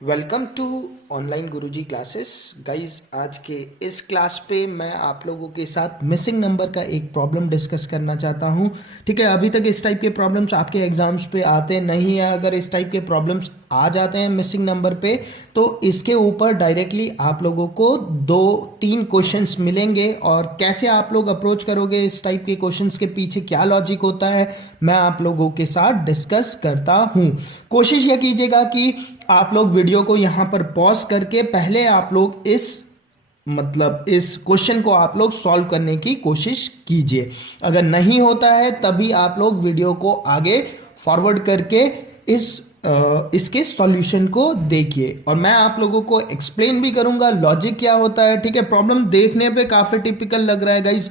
Welcome to online Guruji classes guys. आज के इस क्लास पे मैं आप लोगों के साथ मिसिंग नंबर का एक प्रॉब्लम डिस्कस करना चाहता हूं। ठीक है, अभी तक इस टाइप के प्रॉब्लम्स आपके एग्जाम्स पे आते नहीं है। अगर इस टाइप के प्रॉब्लम्स आ जाते हैं मिसिंग नंबर पे तो इसके ऊपर डायरेक्टली आप लोगों को 2-3 क्वेश्चंस मिलेंगे और कैसे आप लोग अप्रोच करोगे इस टाइप के क्वेश्चंस के पीछे क्या लॉजिक होता है मैं आप लोगों के साथ डिस्कस करता हूं। कोशिश यह कीजिएगा कि आप लोग वीडियो को यहां पर पॉज करके पहले आप लोग इस क्वेश्चन को आप लोग सॉल्व करने की कोशिश कीजिए। अगर नहीं होता है तभी आप लोग वीडियो को आगे फॉरवर्ड करके इसके सॉल्यूशन को देखिए और मैं आप लोगों को एक्सप्लेन भी करूंगा लॉजिक क्या होता है। ठीक है, प्रॉब्लम देखने पे काफी टिपिकल लग रहा है गाइज,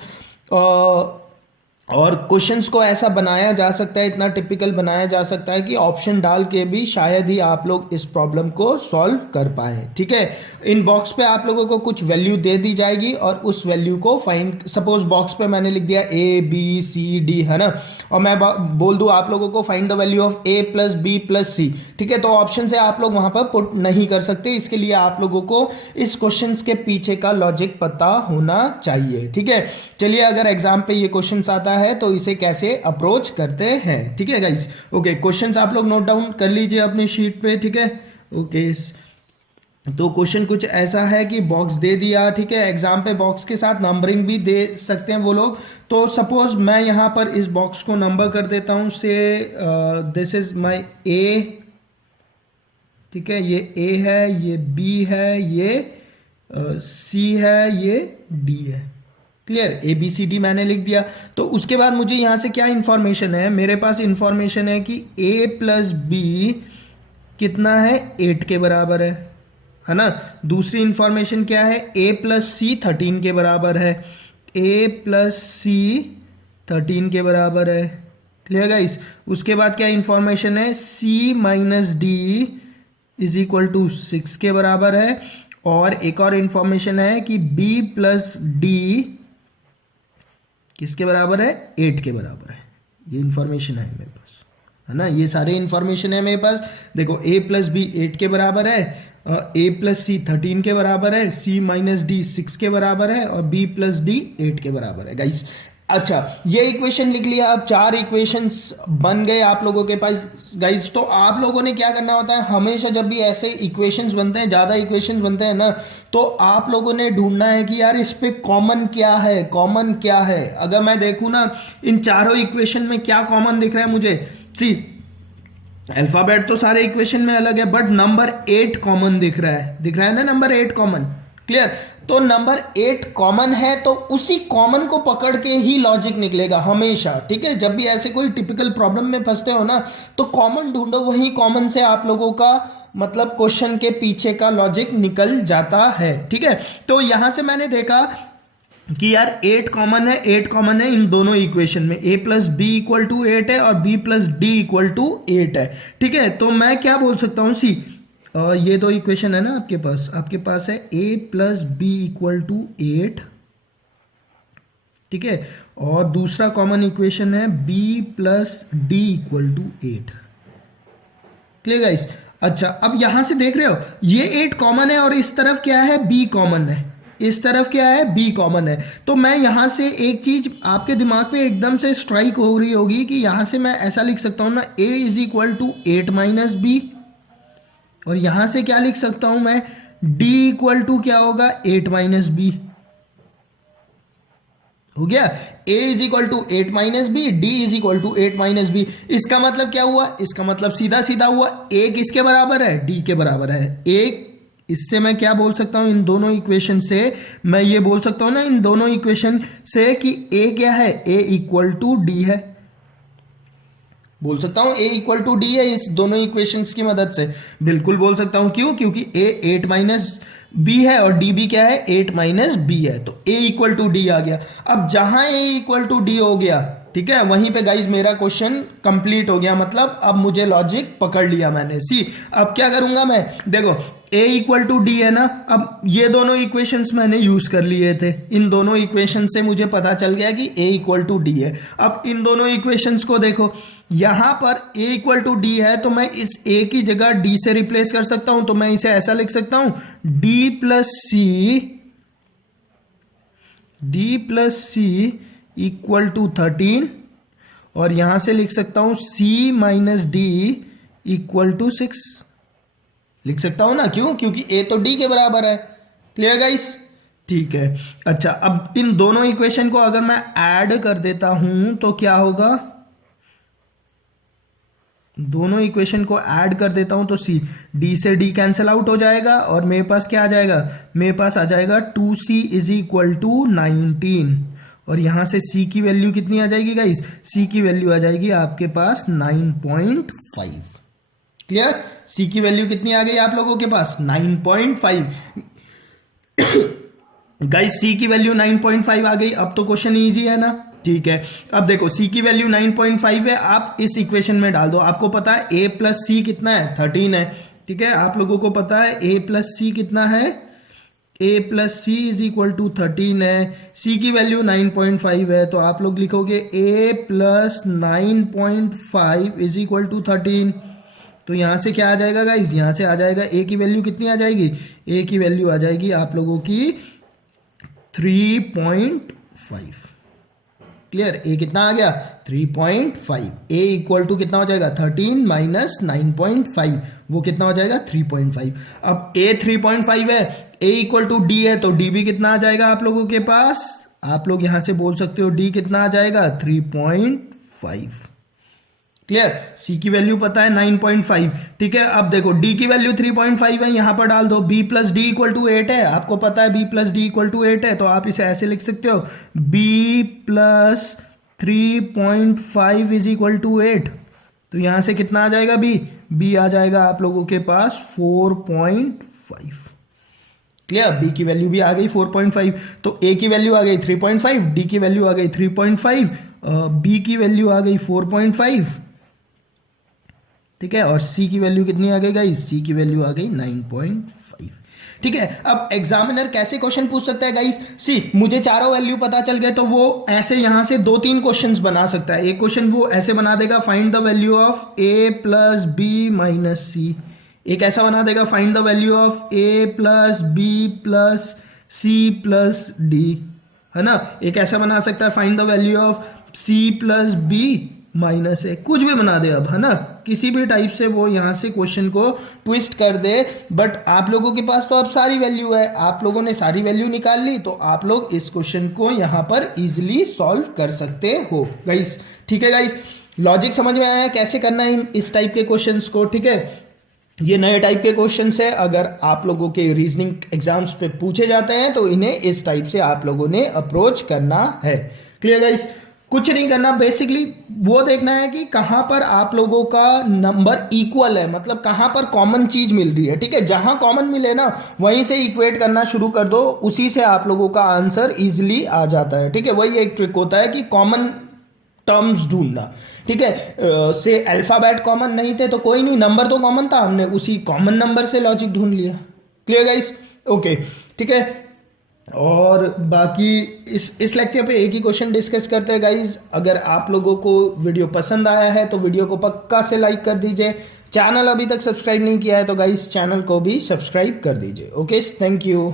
और क्वेश्चंस को ऐसा बनाया जा सकता है, इतना टिपिकल बनाया जा सकता है कि ऑप्शन डाल के भी शायद ही आप लोग इस प्रॉब्लम को सॉल्व कर पाए। ठीक है, इन बॉक्स पे आप लोगों को कुछ वैल्यू दे दी जाएगी और उस वैल्यू को फाइंड, सपोज बॉक्स पे मैंने लिख दिया A B C D है ना, और मैं बोल दूं आप लोगों को find the value of A+B+C। ठीक है, तो ऑप्शन से आप लोग वहां पर पुट नहीं कर सकते, इसके लिए आप लोगों को इस क्वेश्चन के पीछे का लॉजिक पता होना चाहिए। ठीक है, चलिए अगर एग्जाम पे ये क्वेश्चन आता है तो इसे कैसे अप्रोच करते हैं। ठीक है गाइस, ओके, क्वेश्चंस आप लोग नोट डाउन कर लीजिए अपनी शीट पे। ठीक है, ओके, तो क्वेश्चन कुछ ऐसा है कि बॉक्स दे दिया। ठीक है, एग्जाम पे बॉक्स के साथ नंबरिंग भी दे सकते हैं वो लोग। तो सपोज मैं यहां पर इस बॉक्स को नंबर कर देता हूं से दिस इज माय A। ठीक है, ये A है, ये B है, ये C है, ये D है। क्लियर, ABCD मैंने लिख दिया। तो उसके बाद मुझे यहां से क्या इंफॉर्मेशन है, मेरे पास इंफॉर्मेशन है कि A+B कितना है, 8 के बराबर है ना। दूसरी इंफॉर्मेशन क्या है, A+C 13 के बराबर है, A+C 13 के बराबर है। क्लियर गाइस, उसके बाद क्या इंफॉर्मेशन है, C-D इज इक्वल टू 6 के बराबर है, और एक और इंफॉर्मेशन है कि B+D किसके बराबर है, 8 के बराबर है। ये इंफॉर्मेशन है मेरे पास, है ना, ये सारे इंफॉर्मेशन है मेरे पास। देखो A+B 8 के बराबर है, A+C 13 के बराबर है, C-D 6 के बराबर है, और B+D 8 के बराबर है गाइस। अच्छा, ये इक्वेशन लिख लिया। अब 4 इक्वेशंस बन गए आप लोगों के पास गाइस। तो आप लोगों ने क्या करना होता है, हमेशा जब भी ऐसे इक्वेशंस बनते हैं, ज़्यादा इक्वेशंस बनते हैं ना, तो आप लोगों ने ढूंढना है कि यार इस पे कॉमन क्या है, कॉमन क्या है। अगर मैं देखूँ ना इन चारों इक्वेशन में क्या कॉमन दिख रहा है मुझे, सी अल्फाबेट तो सारे इक्वेशन में अलग है बट नंबर 8 कॉमन दिख रहा है ना, नंबर 8 कॉमन। क्लियर, तो नंबर 8 कॉमन है तो उसी कॉमन को पकड़ के ही लॉजिक निकलेगा हमेशा। ठीक है, जब भी ऐसे कोई टिपिकल प्रॉब्लम में फंसते हो ना तो कॉमन ढूंढो, वही कॉमन से आप लोगों का मतलब क्वेश्चन के पीछे का लॉजिक निकल जाता है। ठीक है, तो यहां से मैंने देखा कि यार 8 कॉमन है इन दोनों इक्वेशन में। A+B इक्वल टू 8 है और B+D इक्वल टू 8 है। ठीक है, तो मैं क्या बोल सकता हूं, सी ये दो इक्वेशन है ना आपके पास है A+B इक्वल टू 8। ठीक है, और दूसरा कॉमन इक्वेशन है B+D equal to 8। Clear guys, अच्छा अब यहां से देख रहे हो ये 8 कॉमन है और इस तरफ क्या है, B कॉमन है, इस तरफ क्या है, B कॉमन है। तो मैं यहां से एक चीज आपके दिमाग पे एकदम से स्ट्राइक हो रही होगी कि यहां से मैं ऐसा लिख सकता हूं ना, A is equal to 8 - B, और यहां से क्या लिख सकता हूं मैं, D इक्वल टू क्या होगा, 8 - B। हो गया, A is equal to 8 - B, D is equal to 8 - B। इसका मतलब क्या हुआ, इसका मतलब सीधा सीधा हुआ A किसके बराबर है, D के बराबर है। एक इससे मैं क्या बोल सकता हूं, इन दोनों इक्वेशन से मैं ये बोल सकता हूं ना, इन दोनों इक्वेशन से कि A क्या है, A इक्वल टू D है। बोल सकता हूं A इक्वल टू D है इस दोनों इक्वेशंस की मदद से, बिल्कुल बोल सकता हूं। क्यों, क्योंकि A 8 - B है और D भी क्या है, 8 - B है, तो A इक्वल टू D आ गया। अब जहां A इक्वल टू D हो गया, ठीक है, वहीं पे गाइज मेरा क्वेश्चन कंप्लीट हो गया। मतलब अब मुझे लॉजिक पकड़ लिया मैंने। सी अब क्या करूंगा मैं, देखो A इक्वल टू D है ना, अब ये दोनों इक्वेशंस मैंने यूज कर लिए थे, इन दोनों इक्वेशन से मुझे पता चल गया कि A इक्वल टू D है। अब इन दोनों इक्वेशंस को देखो, यहां पर a इक्वल टू डी है तो मैं इस a की जगह d से रिप्लेस कर सकता हूं, तो मैं इसे ऐसा लिख सकता हूं d plus C equal to 13, और यहां से लिख सकता हूं c minus D equal to 6 लिख सकता हूं ना। क्यों? क्योंकि a तो d के बराबर है। Clear guys? ठीक है। अच्छा, अब इन दोनों इक्वेशन को अगर मैं ऐड कर देता हूं तो क्या होगा? दोनों इक्वेशन को ऐड कर देता हूं तो सी डी से डी कैंसिल आउट हो जाएगा और मेरे पास क्या आ जाएगा? मेरे पास आ जाएगा 2c इज इक्वल टू 19, और यहां से c की वैल्यू कितनी आ जाएगी गाइस? c की वैल्यू आ जाएगी आपके पास 9.5। क्लियर? c की वैल्यू कितनी आ गई आप लोगों के पास? 9.5। गाइस c की वैल्यू 9.5 आ गई। अब तो क्वेश्चन इजी है ना? ठीक है। अब देखो c की वैल्यू 9.5 है, आप इस इक्वेशन में डाल दो। आपको पता है a प्लस सी कितना है? 13 है। ठीक है, आप लोगों को पता है a प्लस सी कितना है? a plus C is equal to 13 है। c की वैल्यू 9.5 है, तो आप लोग लिखोगे a plus 9.5 is equal to 13। तो यहां से क्या आ जाएगा गाइज? यहां से आ जाएगा a की वैल्यू कितनी आ जाएगी? a की वैल्यू आ जाएगी आप लोगों की 3.5। क्लियर? a कितना आ गया? 3.5। a इक्वल टू कितना हो जाएगा? 13 माइनस 9.5, वो कितना हो जाएगा? 3.5। अब a 3.5 है, a इक्वल टू d है, तो d भी कितना आ जाएगा आप लोगों के पास? आप लोग यहां से बोल सकते हो d कितना आ जाएगा? 3.5। क्लियर? c की वैल्यू पता है 9.5। ठीक है, अब देखो d की वैल्यू 3.5 है, यहां पर डाल दो। b plus D equal to 8 है, आपको पता है b plus D equal to 8 है, तो आप इसे ऐसे लिख सकते हो b plus 3.5 is equal to 8। तो यहां से कितना आ जाएगा? b आ जाएगा आप लोगों के पास 4.5। क्लियर? b की वैल्यू भी आ गई 4.5, तो a की वैल्यू आ गई 3.5, d की वैल्यू आ गई 3.5, b की वैल्यू आ गई 4.5। ठीक है, और c की वैल्यू कितनी आ गई गाइस? c की वैल्यू आ गई 9.5। ठीक है, अब एग्जामिनर कैसे क्वेश्चन पूछ सकता है गाइस? सी मुझे चारों वैल्यू पता चल गए, तो वो ऐसे यहां से 2-3 क्वेश्चंस बना सकता है। एक क्वेश्चन वो ऐसे बना देगा, find the value of a plus B minus C. एक ऐसा बना देगा, find the value of a plus B plus C plus D, है ना। एक ऐसा बना सकता है, find the value of c plus B minus A. कुछ भी बना दे अब, है ना, किसी भी टाइप से वो यहां से क्वेश्चन को ट्विस्ट कर दे। बट आप लोगों के पास तो अब सारी वैल्यू है, आप लोगों ने सारी वैल्यू निकाल ली, तो आप लोग इस क्वेश्चन को यहां पर इजीली सॉल्व कर सकते हो गाइस। ठीक है गाइस, लॉजिक समझ में आया कैसे करना है इस टाइप के क्वेश्चंस को? ठीक है, ये नए टाइप के क्वेश्चंस है, अगर आप लोगों के रीजनिंग एग्जाम्स पे पूछे जाते हैं तो इन्हें इस टाइप से आप लोगों ने अप्रोच करना है। Clear guys? कुछ नहीं करना, बेसिकली वो देखना है कि कहां पर आप लोगों का नंबर इक्वल है, मतलब कहां पर कॉमन चीज मिल रही है। ठीक है, जहां कॉमन मिले ना वहीं से इक्वेट करना शुरू कर दो, उसी से आप लोगों का आंसर इजिली आ जाता है। ठीक है, वही एक ट्रिक होता है कि कॉमन टर्म्स ढूंढना। ठीक है, से अल्फाबेट कॉमन नहीं थे तो कोई नहीं, नंबर तो कॉमन था, हमने उसी कॉमन नंबर से लॉजिक ढूंढ लिया। Clear guys? ओके, ठीक है। और बाकी इस लेक्चर पे एक ही क्वेश्चन डिस्कस करते हैं गाइज। अगर आप लोगों को वीडियो पसंद आया है तो वीडियो को पक्का से लाइक कर दीजिए। चैनल अभी तक सब्सक्राइब नहीं किया है तो गाइज चैनल को भी सब्सक्राइब कर दीजिए। Okay, thank you.